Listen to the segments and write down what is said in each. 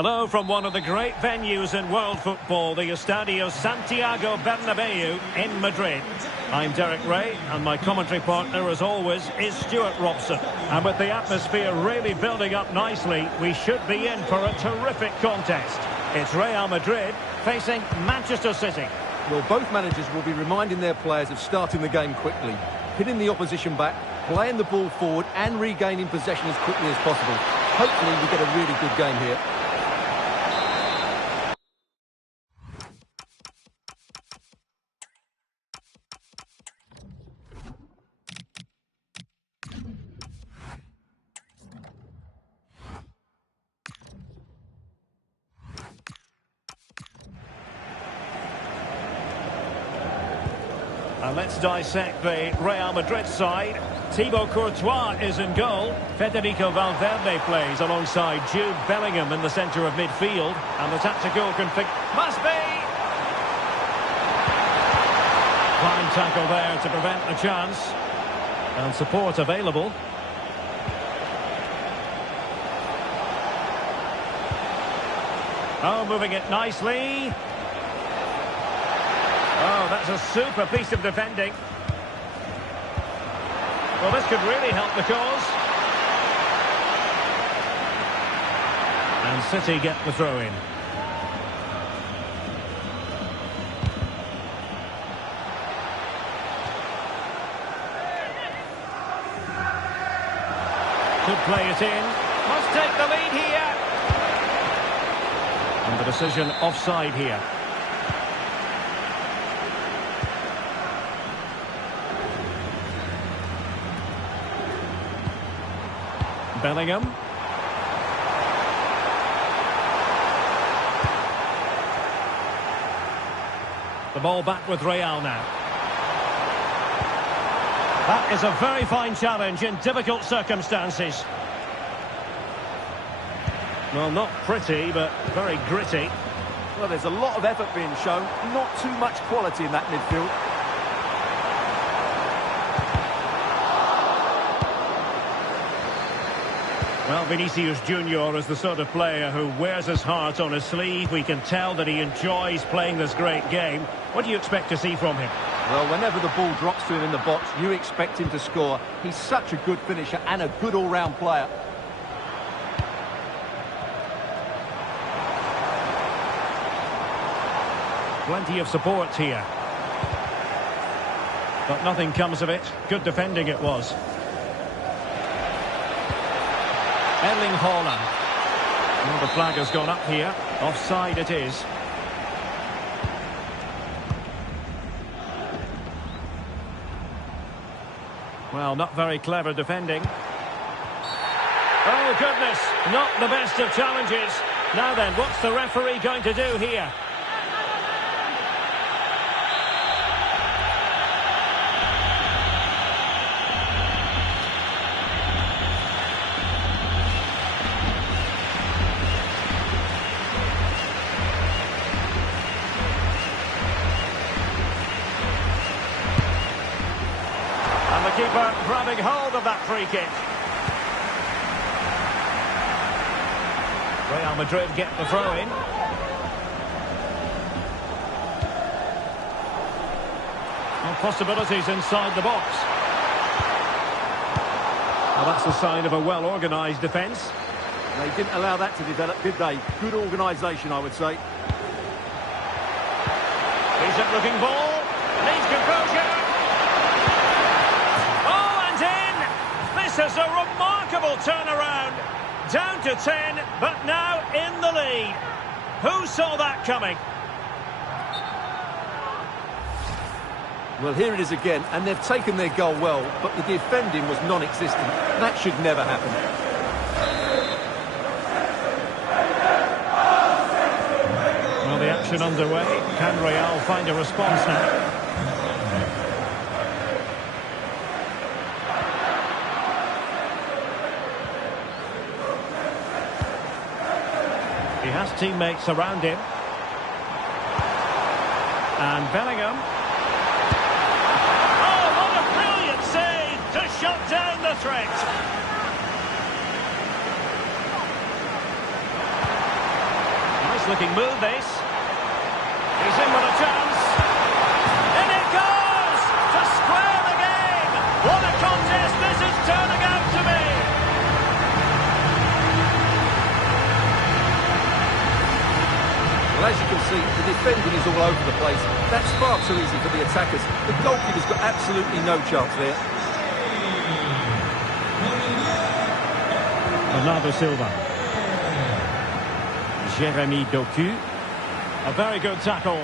Hello from one of the great venues in world football, the Estadio Santiago Bernabeu in Madrid. I'm Derek Ray, and my commentary partner, as always, is Stuart Robson. And with the atmosphere really building up nicely, we should be in for a terrific contest. It's Real Madrid facing Manchester City. Well, both managers will be reminding their players of starting the game quickly, hitting the opposition back, playing the ball forward and regaining possession as quickly as possible. Hopefully we get a really good game here. And let's dissect the Real Madrid side. Thibaut Courtois is in goal. Federico Valverde plays alongside Jude Bellingham in the centre of midfield. And the tactical config must be! Fine tackle there to prevent the chance. And support available. Oh, moving it nicely. Oh, that's a super piece of defending. Well, this could really help the cause. And City get the throw-in. Could play it in. Must take the lead here. And the decision offside here. Bellingham. The ball back with Real now. That is a very fine challenge in difficult circumstances. Well, not pretty, but very gritty. Well, there's a lot of effort being shown, not too much quality in that midfield. Well, Vinicius Junior is the sort of player who wears his heart on his sleeve. We can tell that he enjoys playing this great game. What do you expect to see from him? Well, whenever the ball drops to him in the box, you expect him to score. He's such a good finisher and a good all-round player. Plenty of support here. But nothing comes of it. Good defending it was. Erling Haaland. Well, the flag has gone up here. Offside it is. Well, not very clever defending. Oh, goodness. Not the best of challenges. Now then, what's the referee going to do here? Keeper grabbing hold of that free kick. Real Madrid get the throw-in. Well, possibilities inside the box. Well, that's a sign of a well-organised defence. They didn't allow that to develop, did they? Good organisation, I would say. Decent-looking ball. Needs composure. This is a remarkable turnaround. Down to 10, but now in the lead. Who saw that coming? Well, here it is again, and they've taken their goal well, but the defending was non-existent. That should never happen. Well, the action underway. Can Real find a response now? He has teammates around him. And Bellingham. Oh, what a brilliant save to shut down the threat. looking move, this. He's in with a chance. In it goes! To square the game! What a contest this is turning out to be! Well, as you can see, the defending is all over the place. That's far too easy for the attackers. The goalkeeper's got absolutely no chance there. Bernardo Silva. Jeremy Doku. A very good tackle.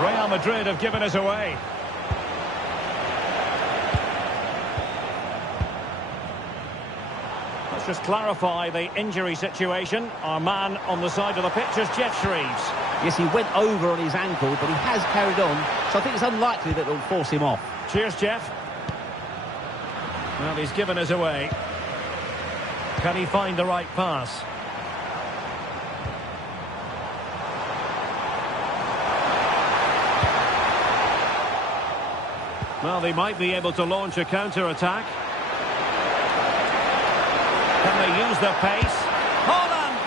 Real Madrid have given us away. Let's just clarify the injury situation. Our man on the side of the pitch is Jeff Shreves. Yes, he went over on his ankle, but he has carried on, so I think it's unlikely that it'll force him off. Cheers, Jeff. Well, he's given us away. Can he find the right pass? Well, they might be able to launch a counter-attack. Can they use their pace? Holland!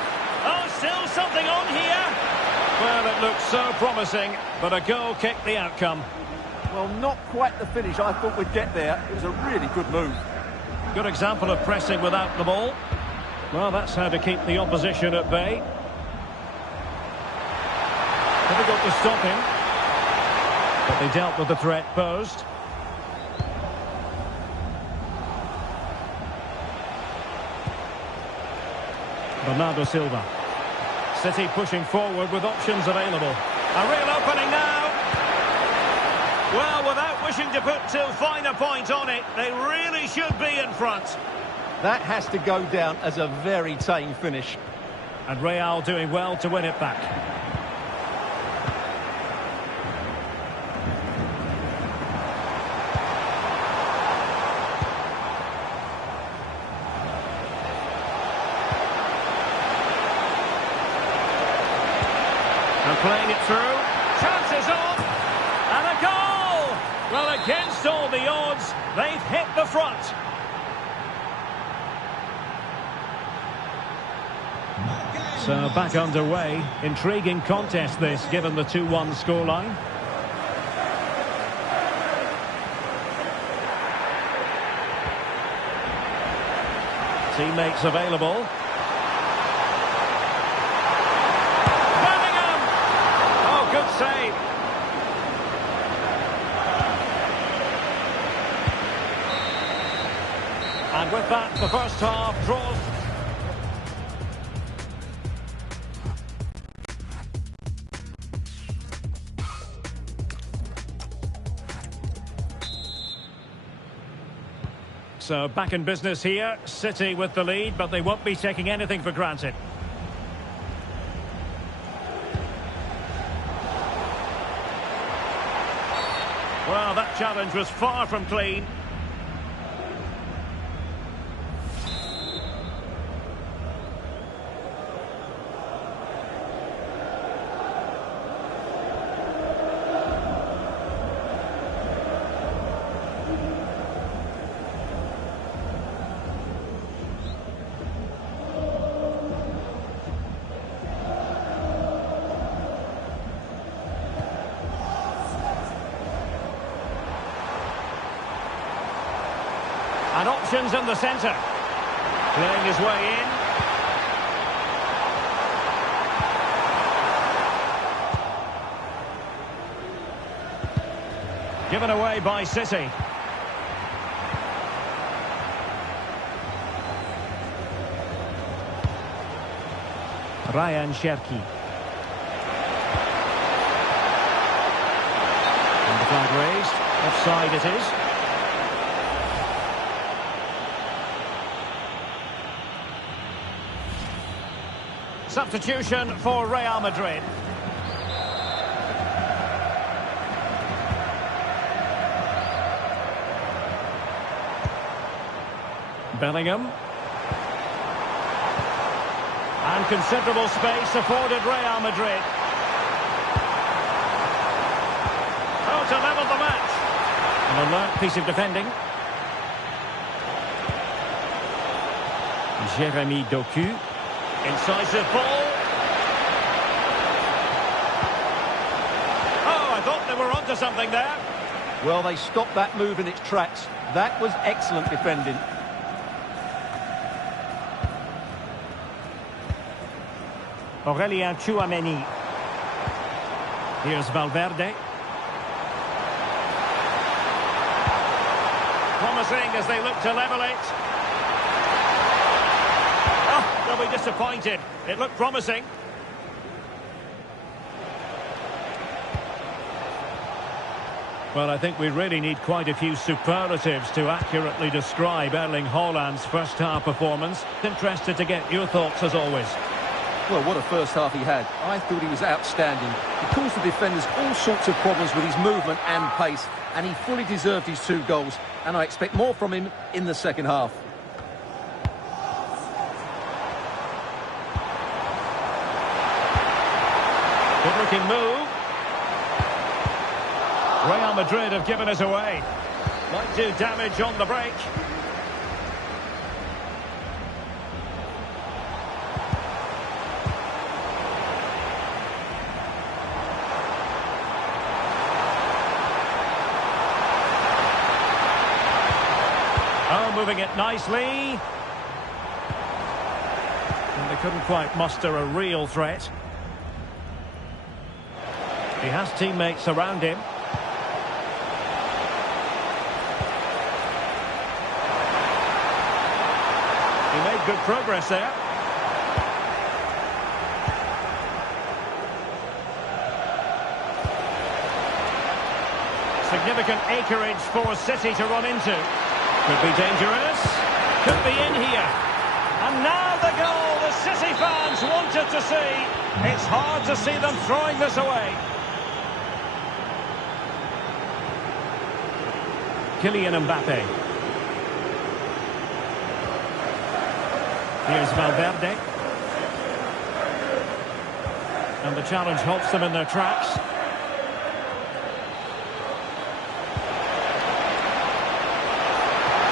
Oh, still something on here. Well, it looks so promising, but a goal kicked the outcome. Well, not quite the finish I thought we'd get there. It was a really good move. Good example of pressing without the ball. Well, that's how to keep the opposition at bay. Difficult to stop him. But they dealt with the threat posed. Bernardo Silva. City pushing forward with options available. A real opening now. Well, without wishing to put too fine a point on it, they really should be in front. That has to go down as a very tame finish. And Real doing well to win it back. And playing it through. Chances on. And a goal! Well, against all the odds, they've hit the front. So back underway. Intriguing contest this, given the 2-1 scoreline. Teammates available. Bellingham! Oh, good save. And with that, the first half draws. So back in business here, City with the lead, but they won't be taking anything for granted. Well, that challenge was far from clean. And options in the centre. Playing his way in. Given away by City. Ryan Cherki. And the flag raised. Offside it is. Substitution for Real Madrid. Bellingham. And considerable space afforded Real Madrid. to level the match. An alert piece of defending. Jeremy Doku. Incisive ball. Oh, I thought they were onto something there. Well, they stopped that move in its tracks. That was excellent defending. Aurelien Tchouameni. Here's Valverde. Promising as they look to level it. Oh, they'll be disappointed. It looked promising. Well, I think we really need quite a few superlatives to accurately describe Erling Haaland's first-half performance. Interested to get your thoughts as always. Well, what a first half he had. I thought he was outstanding. He caused the defenders all sorts of problems with his movement and pace, and he fully deserved his 2 goals, and I expect more from him in the second half. Good-looking move. Real Madrid have given us away. Might do damage on the break. Oh, moving it nicely. And they couldn't quite muster a real threat. He has teammates around him. He made good progress there. Significant acreage for City to run into. Could be dangerous. Could be in here. And now the goal the City fans wanted to see. It's hard to see them throwing this away. Kylian Mbappe. Here's Valverde. And the challenge halts them in their tracks.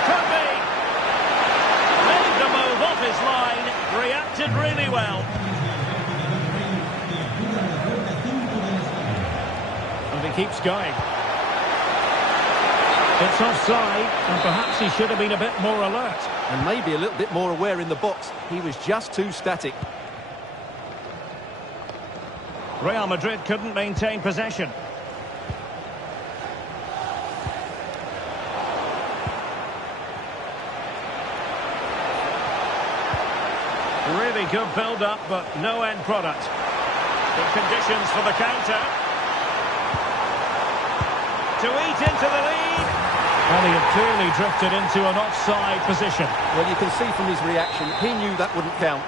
Could be. Made the move off his line. Reacted really well. And he keeps going. It's offside, and perhaps he should have been a bit more alert. And maybe a little bit more aware in the box. He was just too static. Real Madrid couldn't maintain possession. Really good build-up, but no end product. Good conditions for the counter. To eat into the lead. And he had clearly drifted into an offside position. Well, you can see from his reaction, he knew that wouldn't count.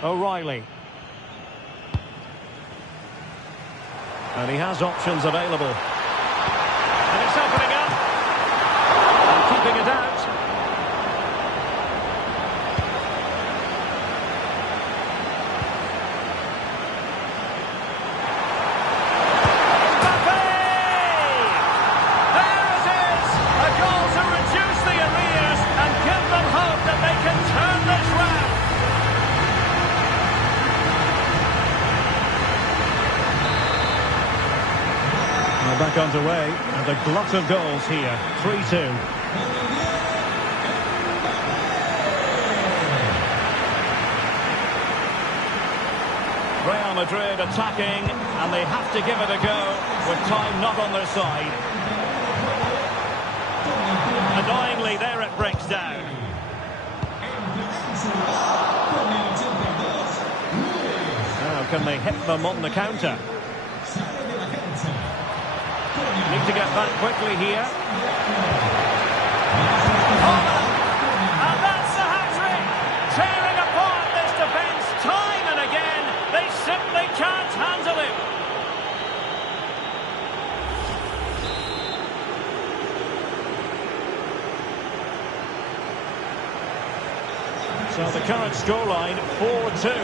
O'Reilly. And he has options available. And it's opening up. And keeping it out. Back underway, and a glut of goals here. 3-2. Real Madrid attacking, and they have to give it a go with time not on their side. Annoyingly, there it breaks down. Now, can they hit them on the counter? Need to get back quickly here. And that's the hat-trick! Tearing apart this defence time and again. They simply can't handle it. So the current scoreline, 4-2.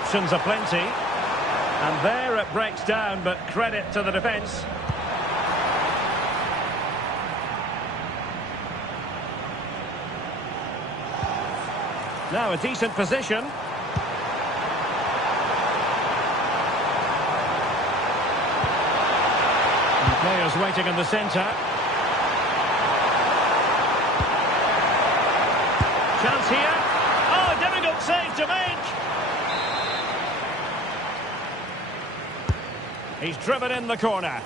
Options are plenty. And there it breaks down, but credit to the defence. Now a decent position. And players waiting in the centre. Chance here. Oh, difficult save to make. He's driven in the corner.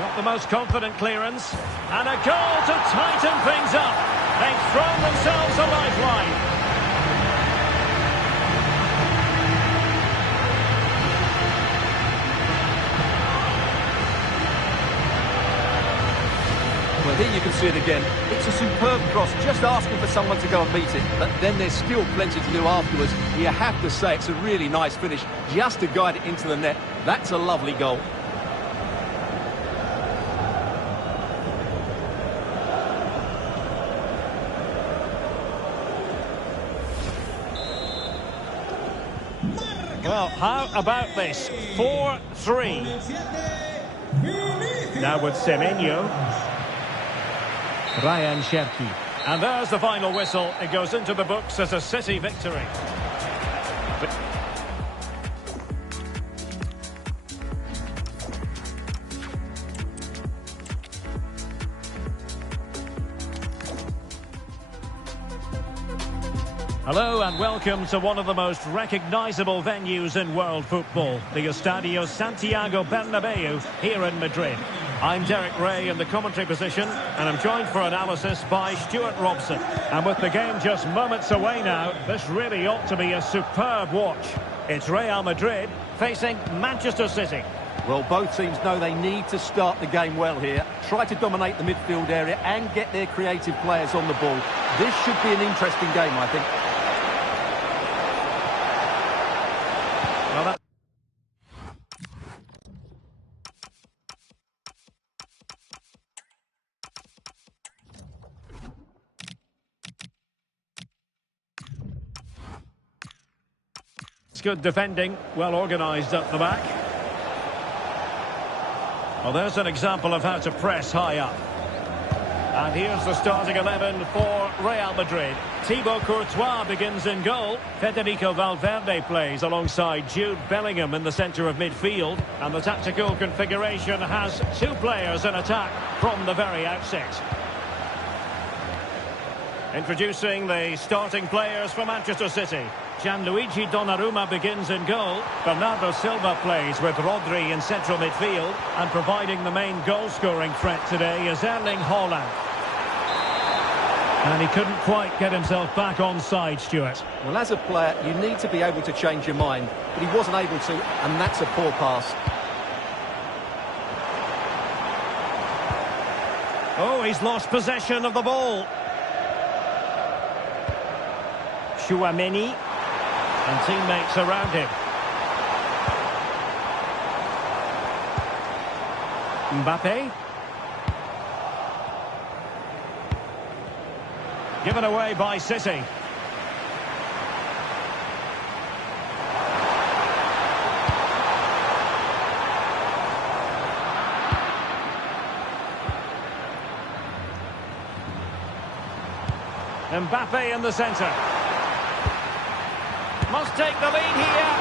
Not the most confident clearance. And a goal to tighten things up. They've thrown themselves a lifeline. Well, here you can see it again. It's a superb cross, just asking for someone to go and meet it. But then there's still plenty to do afterwards. You have to say it's a really nice finish, just to guide it into the net. That's a lovely goal. Well, how about this? 4-3. Now with Semenyo. Ryan Cherki. And there's the final whistle. It goes into the books as a City victory. Hello and welcome to one of the most recognisable venues in world football, the Estadio Santiago Bernabeu here in Madrid. I'm Derek Ray in the commentary position, and I'm joined for analysis by Stuart Robson. And with the game just moments away now, this really ought to be a superb watch. It's Real Madrid facing Manchester City. Well, both teams know they need to start the game well here. Try to dominate the midfield area and get their creative players on the ball. This should be an interesting game, I think. Well, that... It's good defending, well organised up the back. Well, there's an example of how to press high up. And here's the starting 11 for Real Madrid. Thibaut Courtois begins in goal. Federico Valverde plays alongside Jude Bellingham in the centre of midfield. And the tactical configuration has two players in attack from the very outset. Introducing the starting players for Manchester City. Gianluigi Donnarumma begins in goal. Bernardo Silva plays with Rodri in central midfield. And providing the main goal-scoring threat today is Erling Haaland. And he couldn't quite get himself back on side, Stuart. Well, as a player, you need to be able to change your mind. But he wasn't able to, and that's a poor pass. Oh, he's lost possession of the ball. Chouameni. And teammates around him. Mbappe. Given away by City. Mbappe in the centre. Must take the lead here.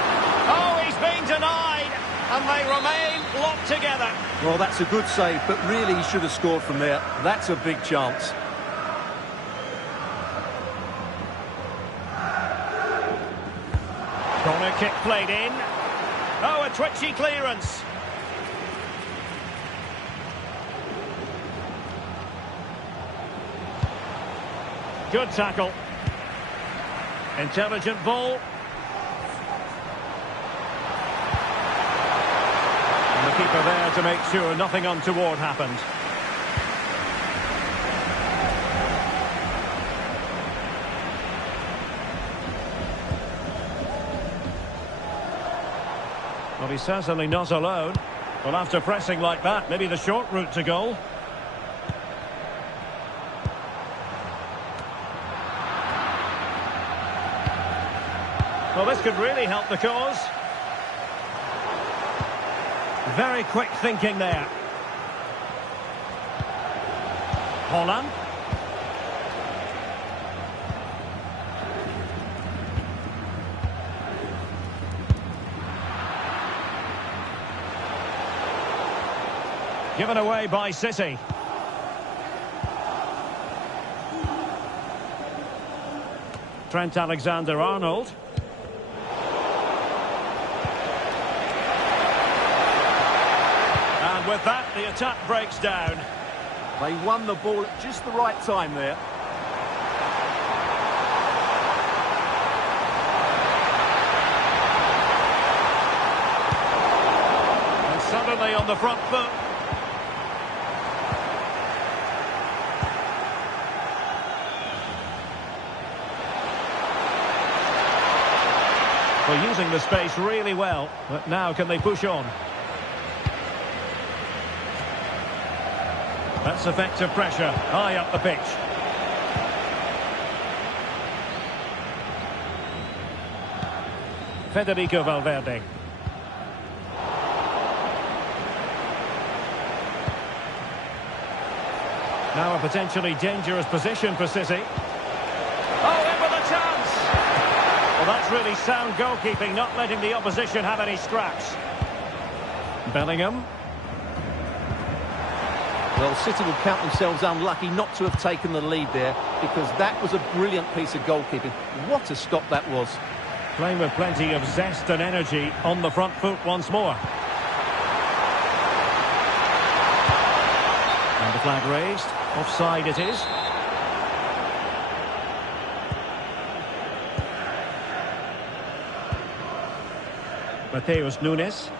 Oh, he's been denied. And they remain locked together. Well, that's a good save, but really he should have scored from there. That's a big chance. Corner kick played in. Oh, a twitchy clearance. Good tackle. Intelligent ball. And the keeper there to make sure nothing untoward happened. Well, he's certainly not alone. Well, after pressing like that, maybe the short route to goal. Well, this could really help the cause. Very quick thinking there. Holland. Given away by City. Trent Alexander-Arnold. And with that, the attack breaks down. They won the ball at just the right time there. And suddenly on the front foot. Well, using the space really well, but now can they push on? That's effective pressure, high up the pitch. Federico Valverde. Now a potentially dangerous position for City. Oh, in with a chance! Well, that's really sound goalkeeping, not letting the opposition have any scraps. Bellingham. Well, City will count themselves unlucky not to have taken the lead there, because that was a brilliant piece of goalkeeping. What a stop that was. Playing with plenty of zest and energy on the front foot once more. And the flag raised. Offside it is. Mateus Nunes.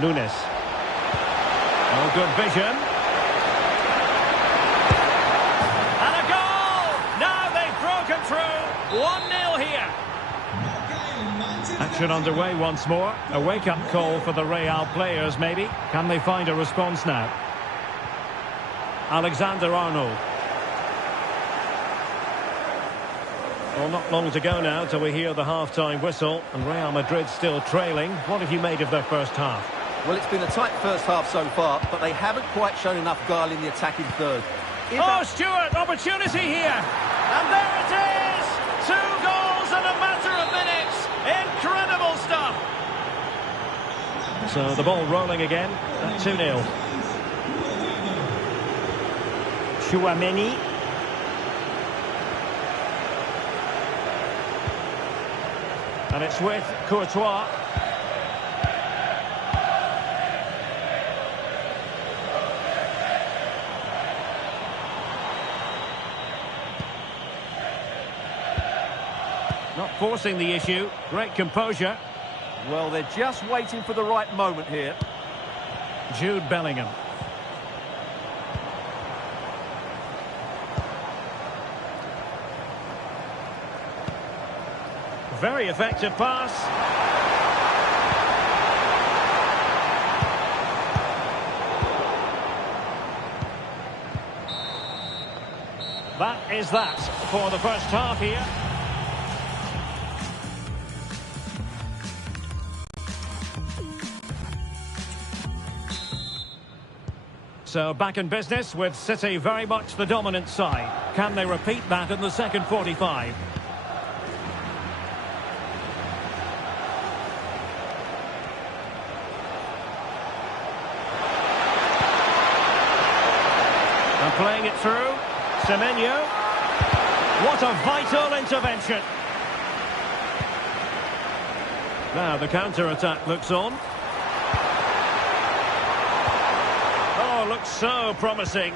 Nunes. Oh, good vision. And a goal! Now they've broken through. 1-0 here. Action underway once more. A wake-up call for the Real players, maybe. Can they find a response now? Alexander-Arnold. Well, not long to go now till we hear the half-time whistle. And Real Madrid still trailing. What have you made of their first half? Well, it's been a tight first half so far, but they haven't quite shown enough guile in the attacking third. Stewart, opportunity here. And there it is! 2 goals in a matter of minutes. Incredible stuff. So the ball rolling again at 2-0. Chouameni. And it's with Courtois. Not forcing the issue. Great composure. Well, they're just waiting for the right moment here. Jude Bellingham. Very effective pass. That is that for the first half here. So back in business with City very much the dominant side. Can they repeat that in the second 45? And playing it through. Semenyo. What a vital intervention. Now the counter-attack looks on. Oh, looks so promising.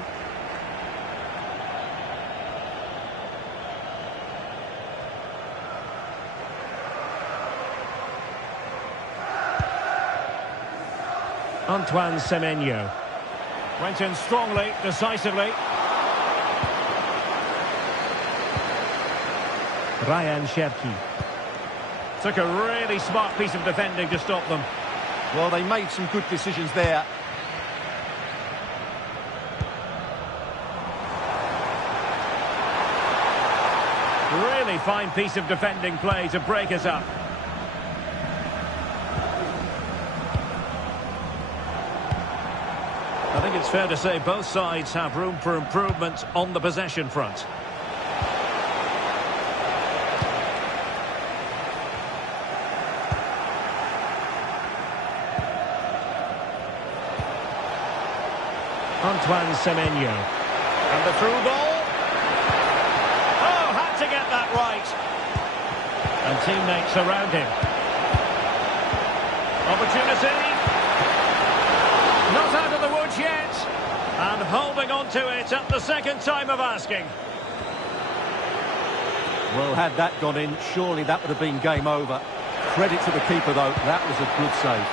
Antoine Semenyo. Went in strongly, decisively. Ryan Cherki. Took a really smart piece of defending to stop them. Well, they made some good decisions there. Really fine piece of defending play to break us up. I think it's fair to say both sides have room for improvement on the possession front. Antoine Semenyo. And the through ball. Oh, had to get that right. And teammates around him. Opportunity. Not out of the woods yet. And holding on to it at the second time of asking. Well, had that gone in, surely that would have been game over. Credit to the keeper, though. That was a good save.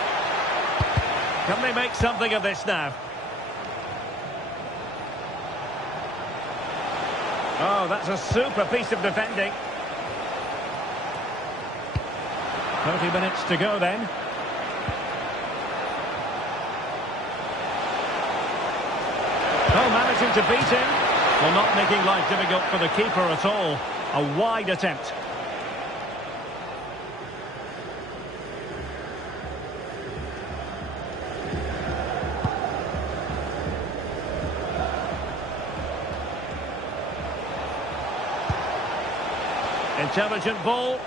Can they make something of this now? Oh, that's a super piece of defending. 30 minutes to go then. Oh, managing to beat him. Well, not making life difficult for the keeper at all. A wide attempt. Intelligent ball.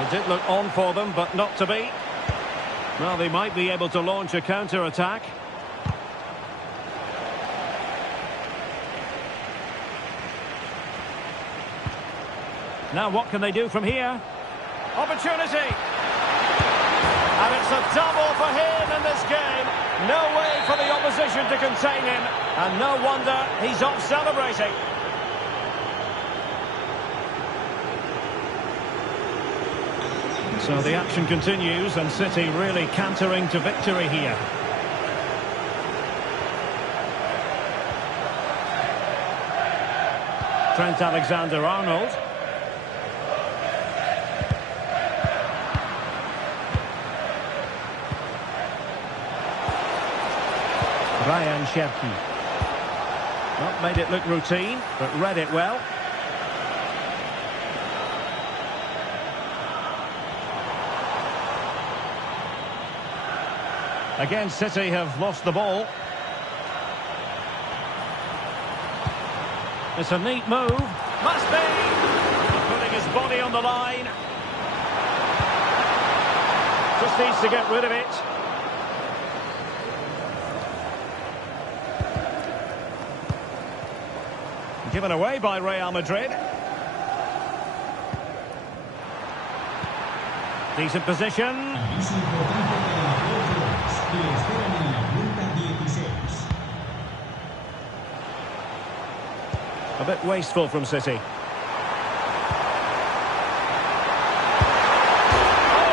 It did look on for them, but not to be. Well, they might be able to launch a counter-attack. Now what can they do from here? Opportunity! And it's a double for him in this game. No way for the opposition to contain him. And no wonder he's off celebrating. So the action continues and City really cantering to victory here. Trent Alexander-Arnold. Ryan Cherki. Not made it look routine, but read it well. Again, City have lost the ball. It's a neat move. Must be! Putting his body on the line. Just needs to get rid of it. Given away by Real Madrid. Decent position. A bit wasteful from City. Oh,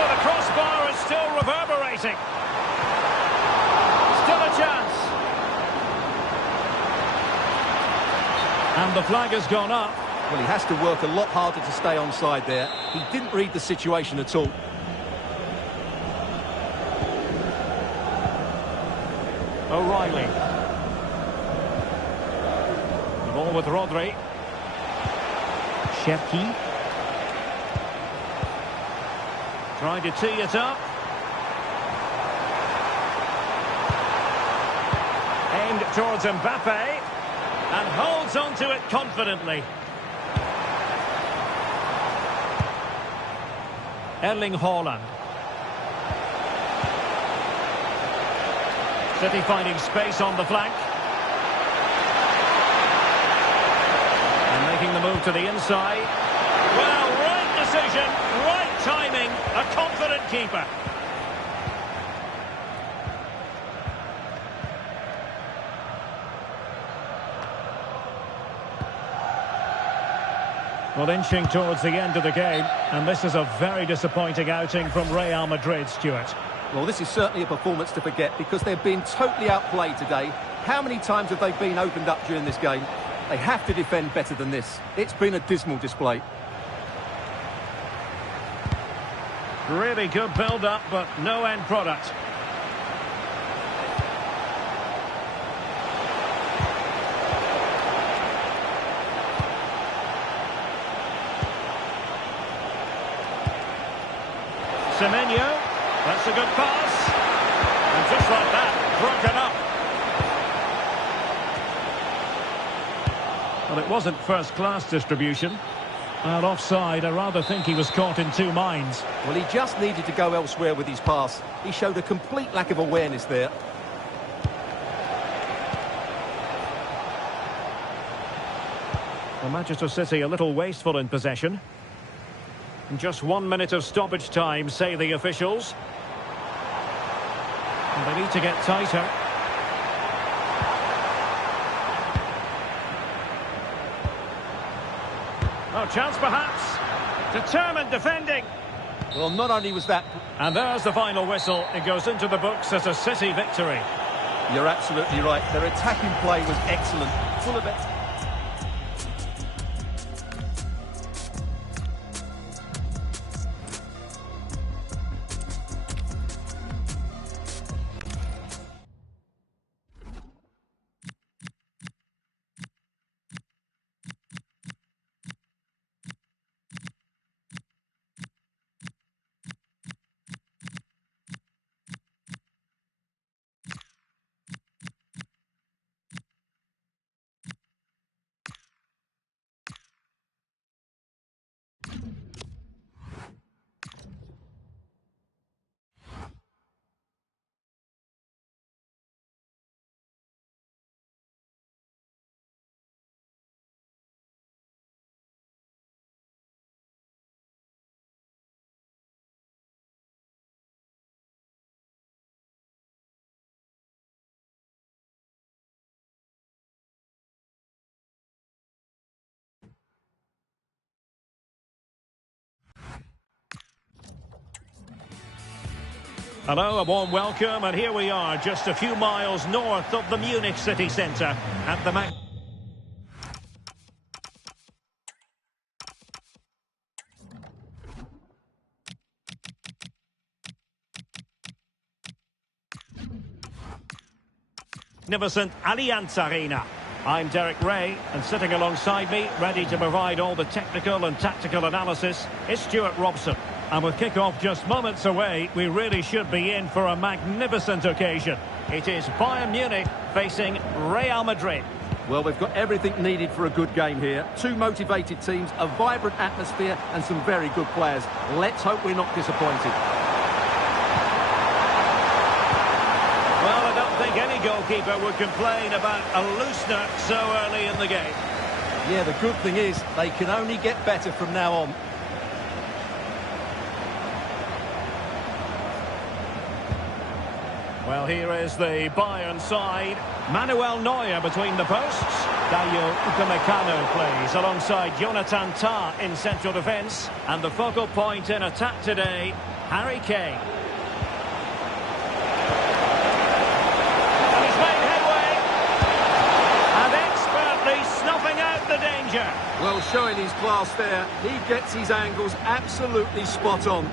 the crossbar is still reverberating. Still a chance. And the flag has gone up. Well, he has to work a lot harder to stay onside there. He didn't read the situation at all. O'Reilly. The ball with Rodri. Cherki. Trying to tee it up. Aimed towards Mbappe. And holds on to it confidently. Erling Haaland. City finding space on the flank. And making the move to the inside. Well, right decision, right timing, a confident keeper. Well, inching towards the end of the game, and this is a very disappointing outing from Real Madrid, Stuart. Well, this is certainly a performance to forget because they've been totally outplayed today. How many times have they been opened up during this game? They have to defend better than this. It's been a dismal display. Really good build-up, but no end product. Semenyo. That's a good pass. And just like that, broken up. Well, it wasn't first-class distribution. And offside, I rather think he was caught in two minds. Well, he just needed to go elsewhere with his pass. He showed a complete lack of awareness there. Well, Manchester City a little wasteful in possession. And just 1 minute of stoppage time, say the officials. And they need to get tighter. Oh, chance perhaps. Determined defending. Well, not only was that... And there's the final whistle. It goes into the books as a City victory. You're absolutely right. Their attacking play was excellent. Full of it. Hello, a warm welcome, and here we are, just a few miles north of the Munich city centre at the magnificent Allianz Arena. I'm Derek Ray, and sitting alongside me, ready to provide all the technical and tactical analysis, is Stuart Robson. And with kick-off just moments away, we really should be in for a magnificent occasion. It is Bayern Munich facing Real Madrid. Well, we've got everything needed for a good game here. Two motivated teams, a vibrant atmosphere, and some very good players. Let's hope we're not disappointed. Well, I don't think any goalkeeper would complain about a loosener so early in the game. Yeah, the good thing is they can only get better from now on. Well, here is the Bayern side. Manuel Neuer between the posts. Dayo Upamecano plays alongside Jonathan Tah in central defence. And the focal point in attack today, Harry Kane. And he's made headway. And expertly snuffing out the danger. Well, showing his class there. He gets his angles absolutely spot on.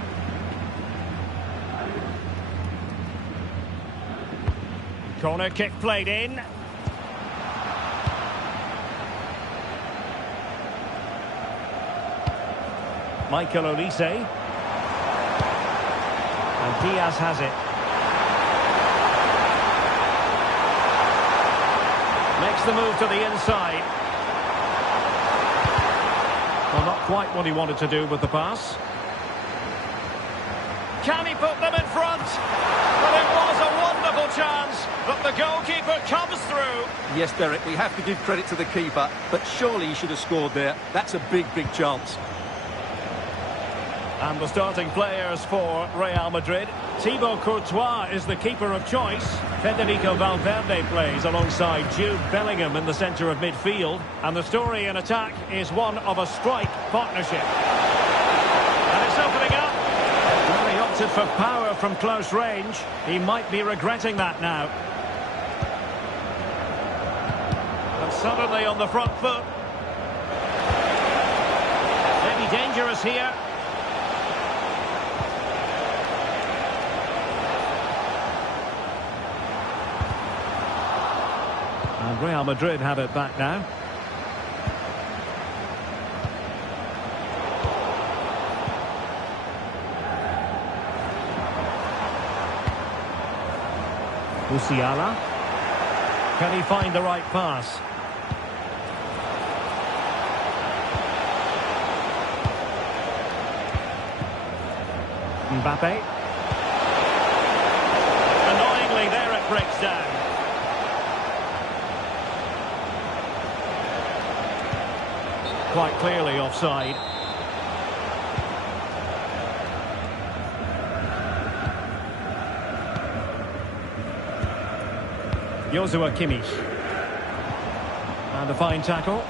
Corner kick played in. Michael Olise. And Diaz has it. Makes the move to the inside. Well, not quite what he wanted to do with the pass. Can he put them in front? But it was a wonderful chance, but the goalkeeper comes through. Yes, Derek, we have to give credit to the keeper, but surely he should have scored there. That's a big, big chance. And the starting players for Real Madrid. Thibaut Courtois is the keeper of choice. Federico Valverde plays alongside Jude Bellingham in the centre of midfield. And the story in attack is one of a strike partnership. And it's opening up. Well, he opted for power from close range. He might be regretting that now. And suddenly on the front foot. Maybe dangerous here. And Real Madrid have it back now. Musiala. Can he find the right pass? Mbappe. Annoyingly, there it breaks down. Quite clearly offside. Joshua Kimmich. And a fine tackle.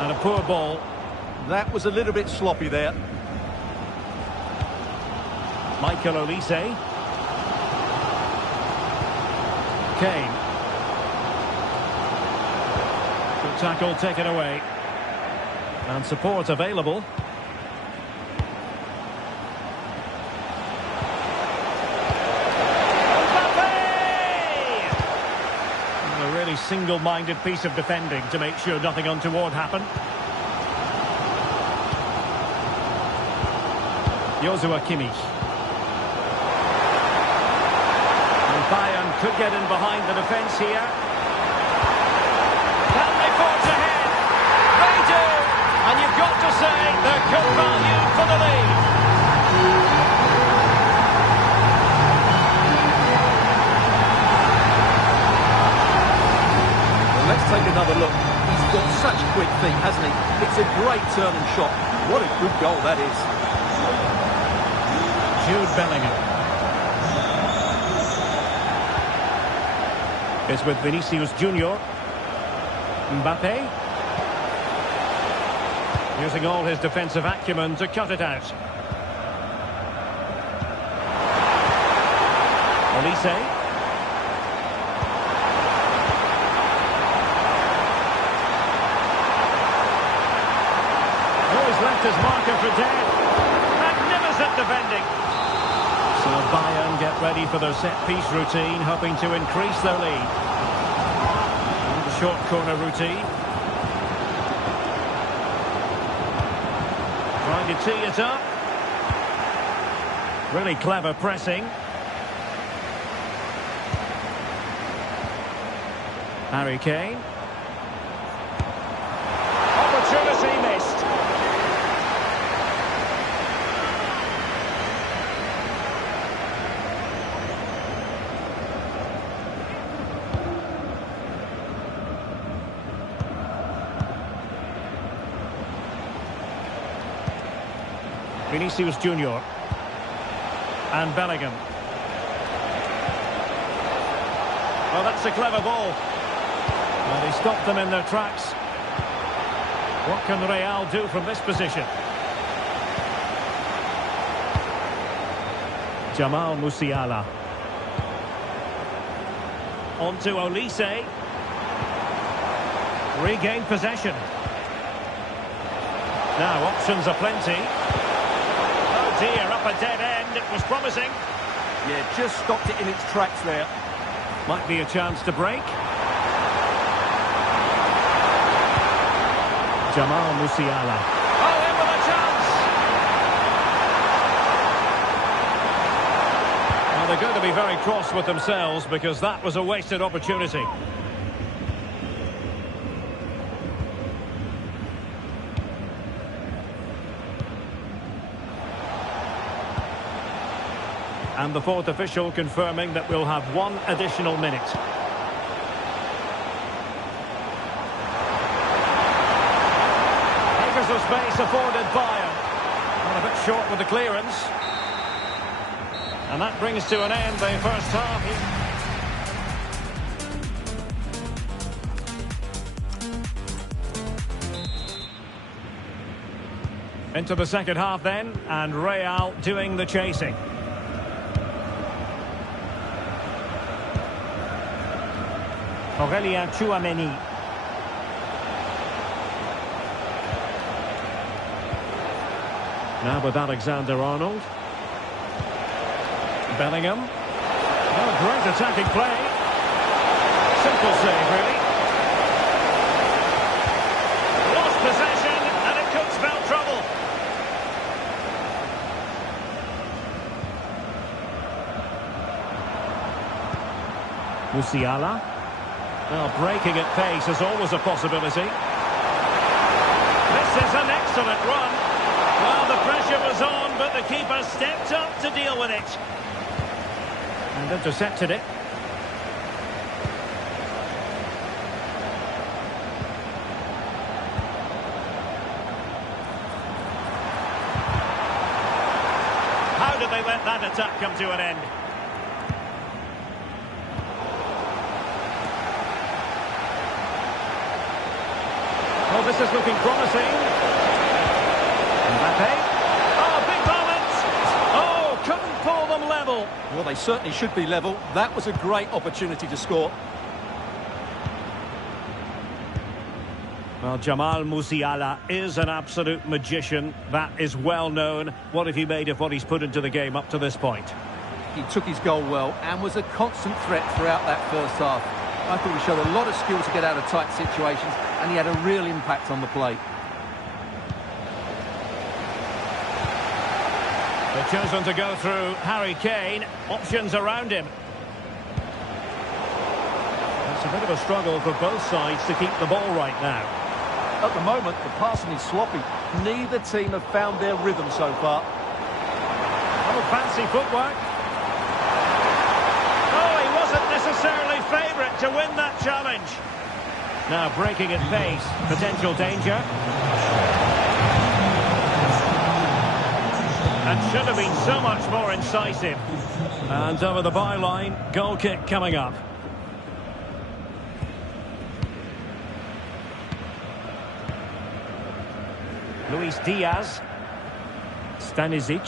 And a poor ball. That was a little bit sloppy there. Michael Olise. Kane. Good tackle taken away. And support available. Mbappe! And a really single-minded piece of defending to make sure nothing untoward happened. Joshua Kimmich. And Bayern could get in behind the defence here. Can they forge ahead? They do! And you've got to say they're good value for the lead. Well, let's take another look. He's got such quick feet, hasn't he? It's a great turning shot. What a good goal that is. Jude Bellingham. It's with Vinicius Junior. Mbappe. Using all his defensive acumen to cut it out. Olise. Oh, he's left his marker for dead. Magnificent defending. So Bayern get ready for their set-piece routine, hoping to increase their lead. And the short corner routine. Trying to tee it up. Really clever pressing. Harry Kane. Opportunity missed. Vinicius Junior. And Bellingham. Well, that's a clever ball. Well, he stopped them in their tracks. What can Real do from this position? Jamal Musiala. On to Olise. Regained possession. Now options are plenty. Oh dear, up a dead end. It was promising. Yeah, just stopped it in its tracks there. Might be a chance to break. Jamal Musiala. Oh, in with a chance! Well, they're going to be very cross with themselves because that was a wasted opportunity. And the fourth official confirming that we'll have one additional minute. Acres of space afforded Bayern. Well, a bit short with the clearance. And that brings to an end the first half here. Into the second half then, and Real doing the chasing. Aurélien Tchouameni. Now with Alexander-Arnold. Bellingham. Oh, great attacking play. Simple save, really. Musiala. Well, breaking at pace is always a possibility. This is an excellent run. Well, the pressure was on, but the keeper stepped up to deal with it. And intercepted it. How did they let that attack come to an end? Well, this is looking promising. Mbappe. Oh, big moment! Oh, couldn't pull them level. Well, they certainly should be level. That was a great opportunity to score. Well, Jamal Musiala is an absolute magician. That is well known. What have you made of what he's put into the game up to this point? He took his goal well and was a constant threat throughout that first half. I thought he showed a lot of skill to get out of tight situations, and he had a real impact on the play. They've chosen to go through Harry Kane. Options around him. It's a bit of a struggle for both sides to keep the ball right now. At the moment, the passing is sloppy. Neither team have found their rhythm so far. Oh, fancy footwork. Oh, he wasn't necessarily favourite to win that challenge. Now breaking at pace. Potential danger. And should have been so much more incisive. And over the byline, goal kick coming up. Luis Diaz. Stanisic.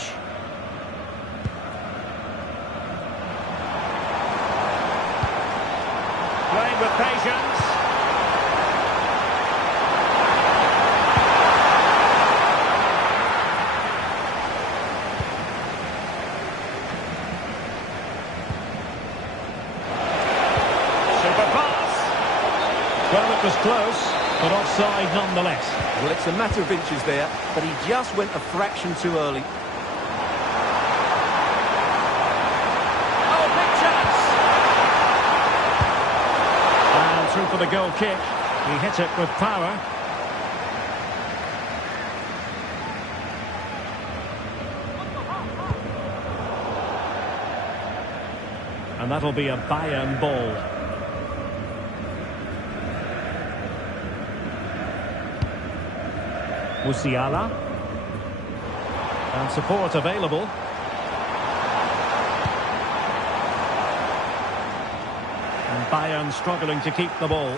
Playing with patience. Super pass. Well, it was close, but offside nonetheless. Well, it's a matter of inches there, but he just went a fraction too early. Oh, big chance! And through for the goal kick. He hit it with power. And that'll be a Bayern ball. Musiala. And support available. And Bayern struggling to keep the ball.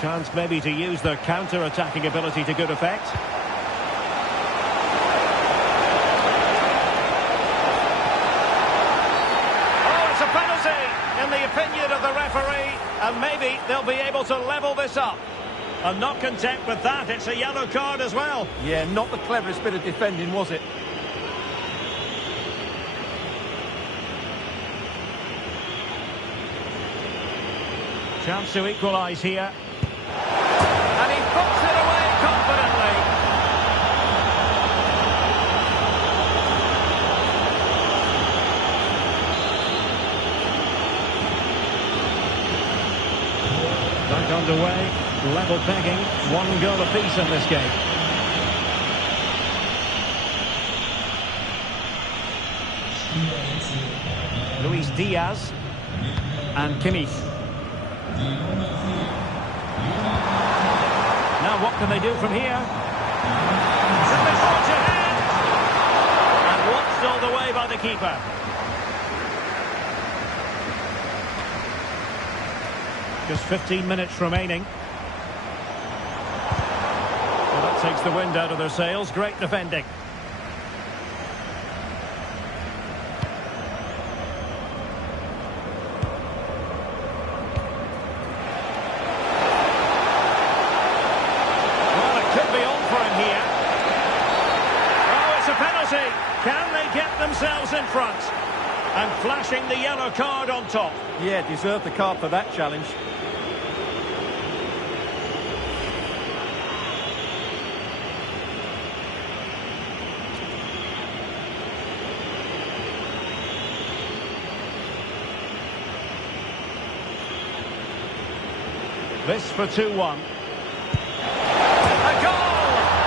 Chance maybe to use their counter-attacking ability to good effect. Oh, it's a penalty in the opinion of the referee. And maybe they'll be able to level this up. And not content with that, it's a yellow card as well. Yeah, not the cleverest bit of defending, was it? Chance to equalise here. And he puts it away confidently. Back underway. Level pegging, one goal apiece in this game. Luis Diaz and Kimmich. Now what can they do from here? And they forge ahead! And watched all the way by the keeper. Just 15 minutes remaining. Takes the wind out of their sails. Great defending. Well, it could be on for him here. Oh, it's a penalty. Can they get themselves in front? And flashing the yellow card on top. Yeah, deserved the card for that challenge. This for 2-1. A goal!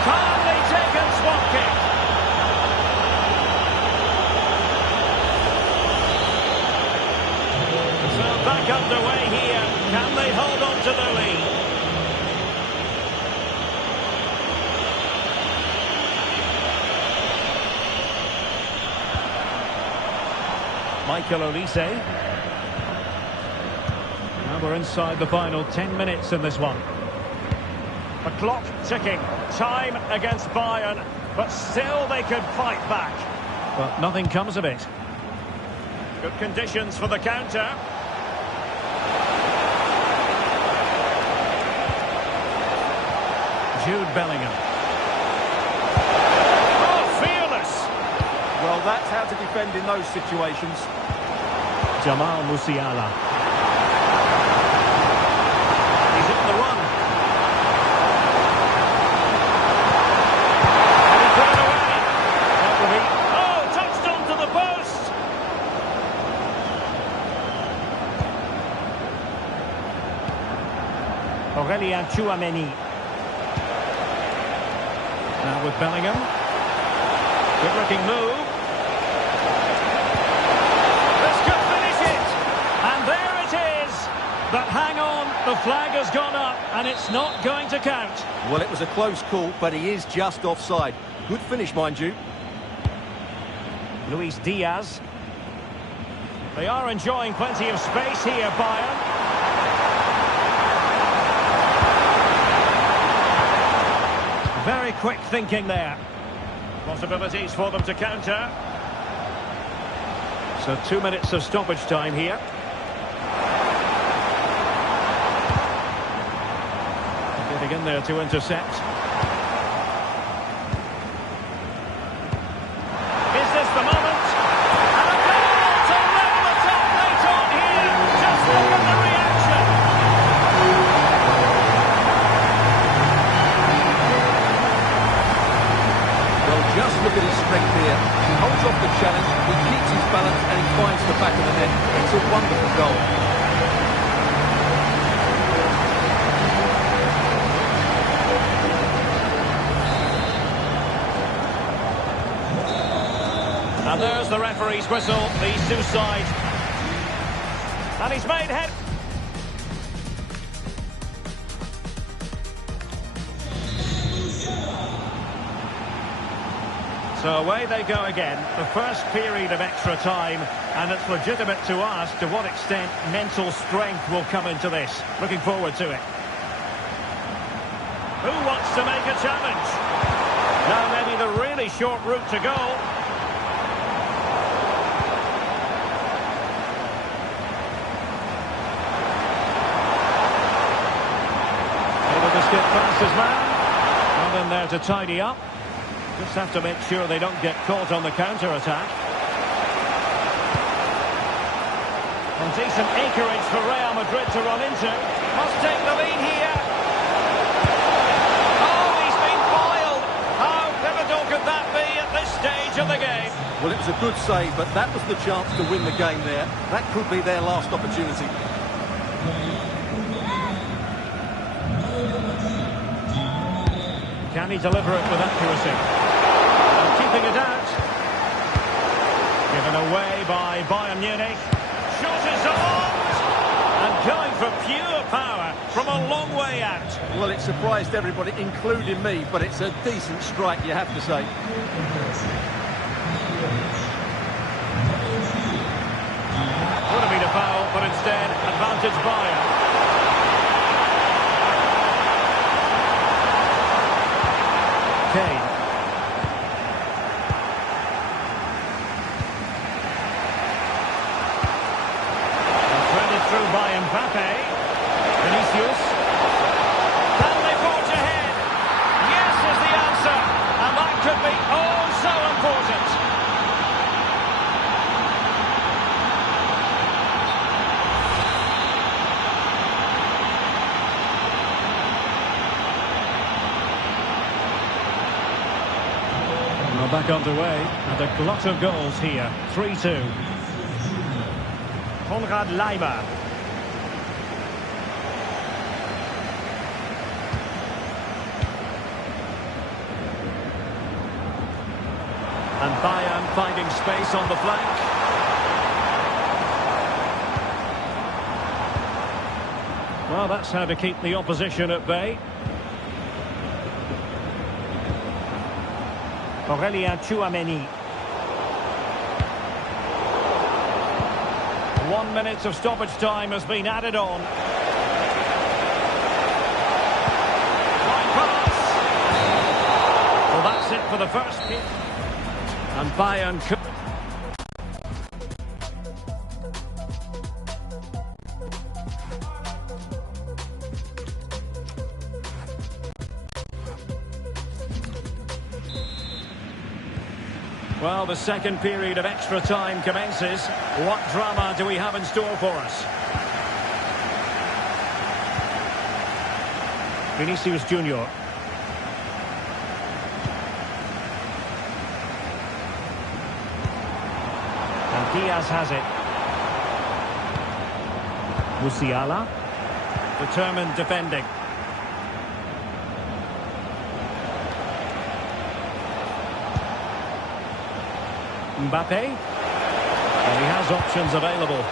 Calmly taken swap kick. So back underway here. Can they hold on to the lead? Michael Olise. Now we're inside the final 10 minutes in this one. The clock ticking. Time against Bayern, but still they could fight back. But nothing comes of it. Good conditions for the counter. Jude Bellingham. Oh, fearless! Well, that's how to defend in those situations. Jamal Musiala. He's hit the run. And he put it away. That will be... Oh, touched onto the post! Aurélien Tchouameni. Now with Bellingham. Good-looking move. This could finish it. And there it is. But hang on, the flag has gone up and it's not going to count. Well, it was a close call, but he is just offside. Good finish, mind you. Luis Diaz. They are enjoying plenty of space here, Bayern. Very quick thinking there. Possibilities for them to counter. So 2 minutes of stoppage time here. Getting in there to intercept. Is this the moment? And a goal to level it up late on here. Just look at the reaction. Well, just look at his strength here. He holds off the challenge, he keeps his balance, and he finds the back of the net. It's a wonderful goal. And there's the referee's whistle, these two sides. And he's made head. So away they go again, the first period of extra time, and it's legitimate to ask to what extent mental strength will come into this. Looking forward to it. Who wants to make a challenge? Now maybe the really short route to goal. Able to skip past his man. Not in there to tidy up. Just have to make sure they don't get caught on the counter-attack. And decent acreage for Real Madrid to run into. Must take the lead here. Oh, he's been foiled. How pivotal could that be at this stage of the game? Well, it was a good save, but that was the chance to win the game there. That could be their last opportunity. Can he deliver it with accuracy? Keeping it out. Given away by Bayern Munich. Shot is on! And going for pure power from a long way out. Well, it surprised everybody, including me, but it's a decent strike, you have to say. Would have been a foul, but instead, advantage Bayern. Kane. Through by Mbappe. Vinicius. Can they forge ahead? Yes is the answer. And that could be oh so important. Well, back underway. And a glut of goals here. 3-2. Konrad Leimer. And Bayern finding space on the flank. Well, that's how to keep the opposition at bay. Tchouameni. 1 minute of stoppage time has been added on. Line pass. Well, that's it for the first hit. And Bayern could... Well, the second period of extra time commences. What drama do we have in store for us? Vinicius Junior. And Diaz has it. Musiala. Determined defending. Mbappe. Well, he has options available,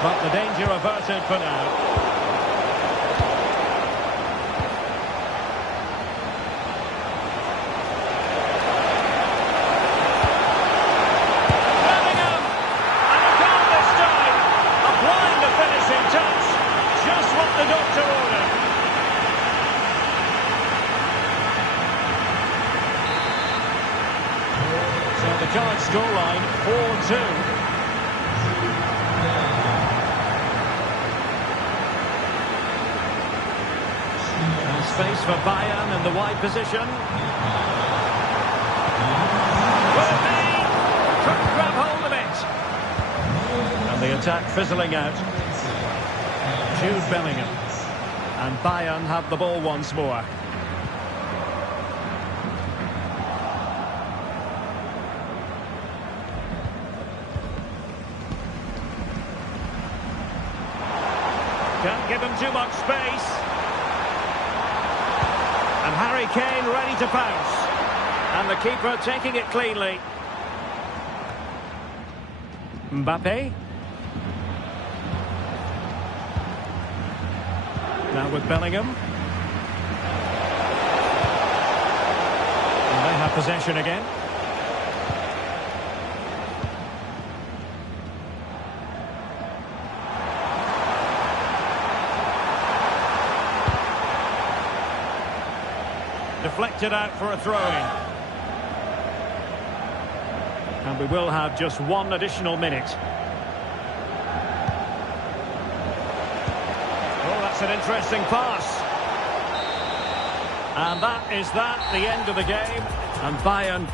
but the danger averted for now. Bellingham! And a goal this time! Applying the finishing touch. Just what the doctor ordered. The current scoreline, 4-2. And space for Bayern in the wide position. Will it be? Couldn't grab hold of it. And the attack fizzling out. Jude Bellingham. And Bayern have the ball once more. Can't give him too much space. And Harry Kane ready to pounce. And the keeper taking it cleanly. Mbappe. Now with Bellingham. And they have possession again. Deflected out for a throw-in. And we will have just one additional minute. Oh, that's an interesting pass. And that is the end of the game. And Bayern